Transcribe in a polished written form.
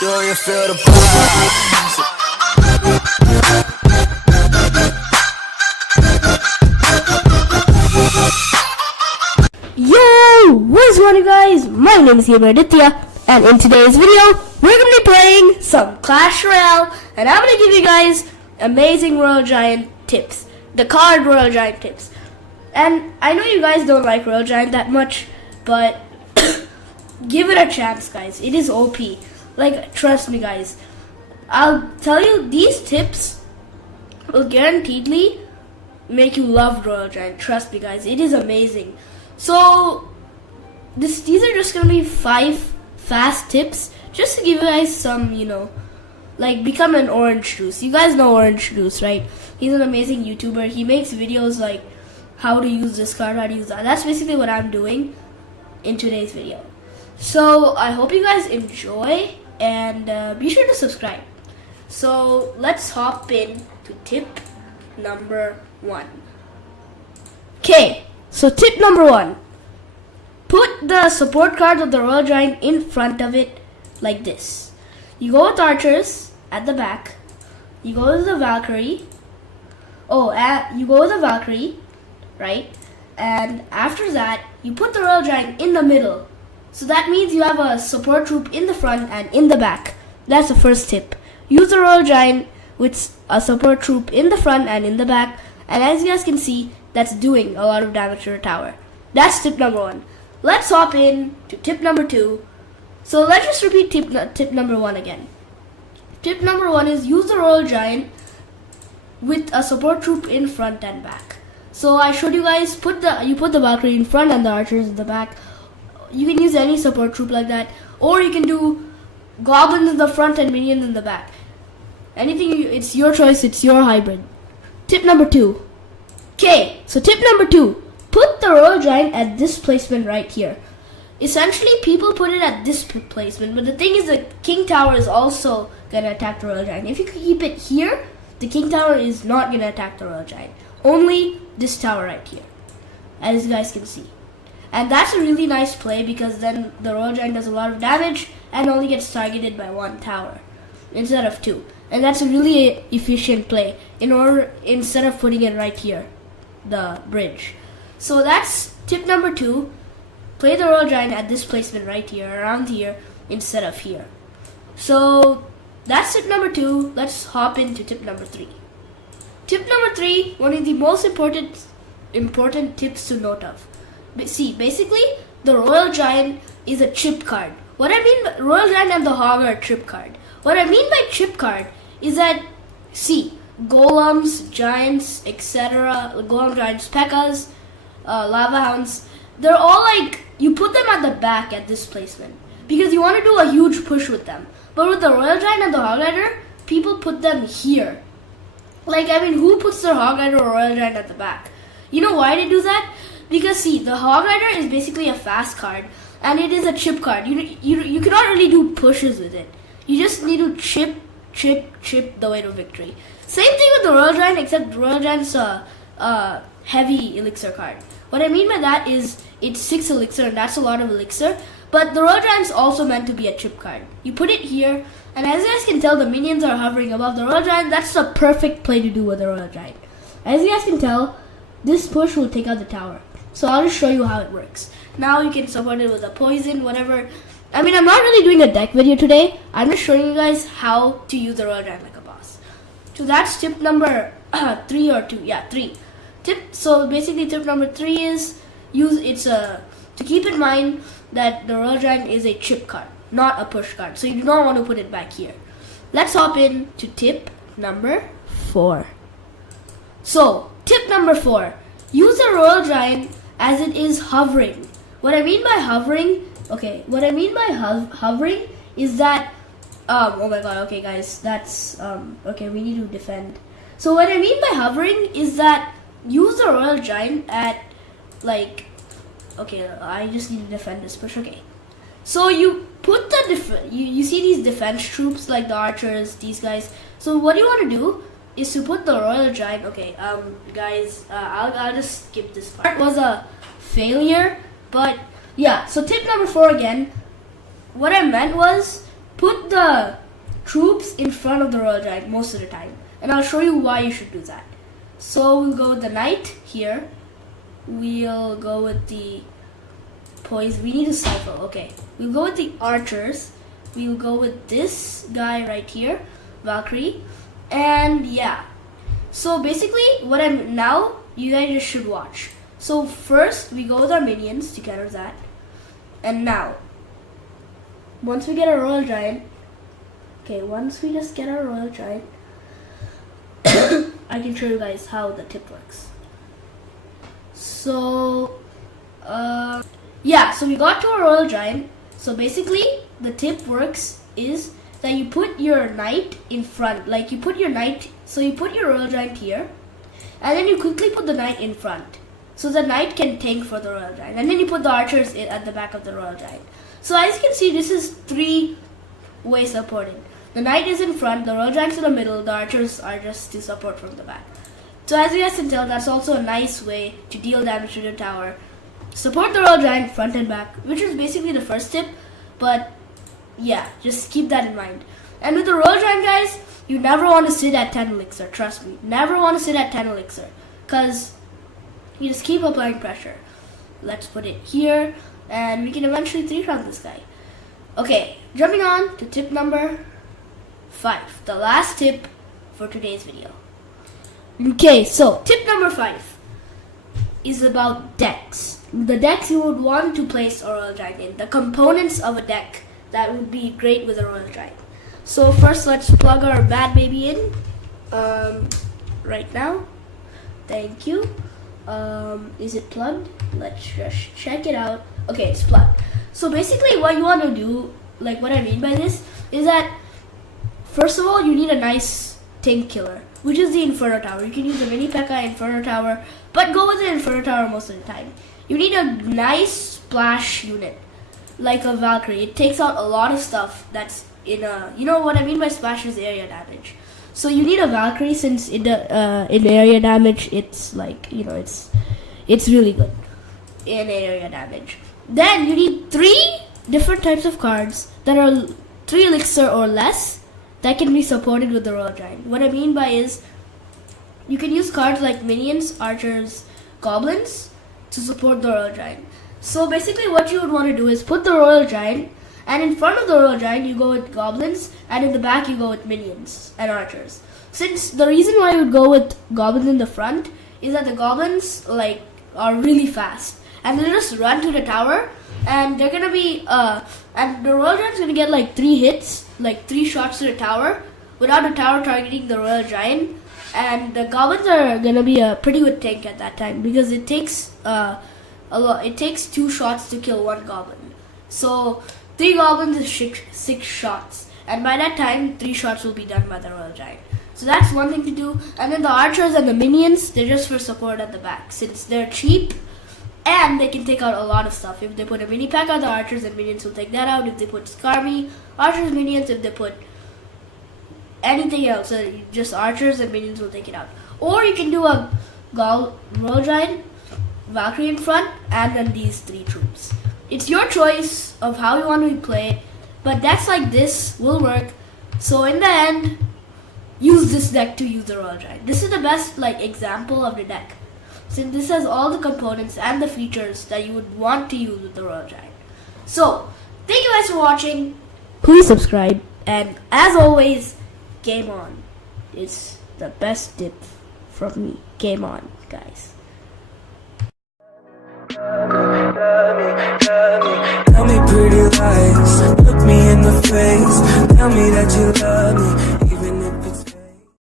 Do you feel the vibes? Yo! What's going on, guys? My name is Gabriel Aditya, and in today's video, we're going to be playing some Clash Royale, and I'm going to give you guys amazing Royal Giant tips. The card Royal Giant tips. And I know you guys don't like Royal Giant that much, but give it a chance, guys. It is OP. Like, trust me, guys. I'll tell you, these tips will guaranteedly make you love Royal Giant. Trust me, guys. It is amazing. So, these are just going to be 5 fast tips, just to give you guys some, like become an Orange Juice. You guys know Orange Juice, right? He's an amazing YouTuber. He makes videos like how to use this card, how to use that. That's basically what I'm doing in today's video. So, I hope you guys enjoy, and be sure to subscribe. So, let's hop in to tip number 1. Okay. So tip number 1, put the support card of the Royal Giant in front of it like this. You go with archers at the back. You go with the Valkyrie. You go with the Valkyrie, right? And after that, you put the Royal Giant in the middle. So that means you have a support troop in the front and in the back. That's the first tip. Use the Royal Giant with a support troop in the front and in the back. And as you guys can see, that's doing a lot of damage to the tower. That's tip number 1. Let's hop in to tip number 2. So let's just repeat tip number 1 again. Tip number 1 is use the Royal Giant with a support troop in front and back. So I showed you guys, you put the Valkyrie in front and the archers in the back. You can use any support troop like that, or you can do goblins in the front and minions in the back. It's your choice, it's your hybrid. Tip number 2. Okay, so tip number 2, put the Royal Giant at this placement right here. Essentially, people put it at this placement, but the thing is the King Tower is also going to attack the Royal Giant. If you keep it here, the King Tower is not going to attack the Royal Giant. Only this tower right here, as you guys can see. And that's a really nice play because then the Royal Giant does a lot of damage and only gets targeted by 1 tower instead of 2. And that's a really efficient play instead of putting it right here, the bridge. So that's tip number 2. Play the Royal Giant at this placement right here, around here, instead of here. So that's tip number 2. Let's hop into tip number 3. Tip number 3, one of the most important tips to note of. See, basically, the Royal Giant is a chip card. What I mean by Royal Giant and the Hog are a chip card. What I mean by chip card is that, see, golems, giants, etc., golem giants, pekkas, lava hounds, they're all like, you put them at the back at this placement because you want to do a huge push with them. But with the Royal Giant and the Hog Rider, people put them here. Who puts their Hog Rider or Royal Giant at the back? You know why they do that? Because see, the Hog Rider is basically a fast card and it is a chip card. You cannot really do pushes with it. You just need to chip the way to victory. Same thing with the Royal Giant, except Royal Giant's a heavy elixir card. What I mean by that is it's 6 elixir and that's a lot of elixir. But the Royal Giant's also meant to be a chip card. You put it here, and as you guys can tell, the minions are hovering above the Royal Giant. That's the perfect play to do with the Royal Giant. As you guys can tell, this push will take out the tower. So I'll just show you how it works. Now you can support it with a poison, whatever. I'm not really doing a deck video today. I'm just showing you guys how to use the Royal Giant like a boss. So that's tip number 3 or 2. Yeah, 3. So basically tip number 3 is to keep in mind that the Royal Giant is a chip card, not a push card. So you do not want to put it back here. Let's hop in to tip number 4. So tip number 4, use the Royal Giant as it is hovering. What I mean by hovering is that, oh my god, okay guys, that's, okay, we need to defend. So what I mean by hovering is that use the Royal Giant at, okay, I just need to defend this push, okay. So you put the, you see these defense troops like the archers, these guys. So what you want to do is to put the Royal Giant, okay, guys, I'll just skip this part. It was a failure, but yeah, so tip number 4 again, what I meant was put the troops in front of the Royal Giant most of the time. And I'll show you why you should do that. So we'll go with the knight here. We'll go with the poison. We need to cycle. Okay. We'll go with the archers. We'll go with this guy right here, Valkyrie. And yeah. So basically, what I'm now, you guys just should watch. So first, we go with our minions to counter that. And now, once we get a Royal Giant, okay, once we just get our Royal Giant, I can show you guys how the tip works. So, yeah, so we got to a Royal Giant. So basically, the tip works is that you put your knight in front. Like you put your knight, so you put your Royal Giant here, and then you quickly put the knight in front. So the knight can tank for the Royal Giant. And then you put the archers at the back of the Royal Giant. So as you can see, this is 3 ways supporting. The knight is in front, the Royal Giant's in the middle, the archers are just to support from the back. So as you guys can tell, that's also a nice way to deal damage to the tower. Support the Royal Giant front and back, which is basically the first tip. But yeah, just keep that in mind. And with the Royal Giant, guys, you never want to sit at 10 elixir, trust me. Never want to sit at 10 elixir, because you just keep applying pressure. Let's put it here, and we can eventually 3-crown this guy. Okay, jumping on to tip number 5, the last tip for today's video. Okay, so tip number 5 is about decks. The decks you would want to place a Royal Giant in, the components of a deck that would be great with a Royal Giant. So first, let's plug our bad baby in right now. Thank you. Is it plugged? Let's just check it out. Okay, it's plugged. So basically what you want to do, like what I mean by this, is that first of all, you need a nice tank killer, which is the Inferno Tower. You can use the Mini P.E.K.K.A. Inferno Tower, but go with the Inferno Tower most of the time. You need a nice splash unit, like a Valkyrie. It takes out a lot of stuff that's in a, you know what I mean by splash is area damage. So you need a Valkyrie, since in area damage, it's like, you know, it's really good in area damage. Then you need 3 different types of cards that are 3 elixir or less that can be supported with the Royal Giant. What I mean by is, you can use cards like minions, archers, goblins to support the Royal Giant. So basically what you would want to do is put the Royal Giant, and in front of the Royal Giant you go with goblins, and in the back you go with minions and archers. Since the reason why you would go with goblins in the front is that the goblins like are really fast, and they just run to the tower, and they're gonna be and the Royal Giant's gonna get like 3 hits, like 3 shots to the tower without the tower targeting the Royal Giant. And the goblins are gonna be a pretty good tank at that time, because it takes it takes 2 shots to kill 1 goblin. So 3 goblins is 6 shots, and by that time 3 shots will be done by the Royal Giant. So that's one thing to do. And then the archers and the minions, they're just for support at the back, since they're cheap and they can take out a lot of stuff. If they put a Mini P.E.K.K.A, the archers and minions will take that out. If they put Skarmy, archers, minions. If they put anything else, just archers and minions will take it out. Or you can do a Royal Giant, Valkyrie in front, and then these 3 troops. It's your choice of how you want to play it, but decks like this will work. So in the end, use this deck to use the Royal Giant. This is the best example of the deck, since this has all the components and the features that you would want to use with the Royal Giant. So thank you guys for watching. Please subscribe, and as always, game on. It's the best tip from me. Game on, guys. Tell me pretty lies, look me in the face, tell me that you love me.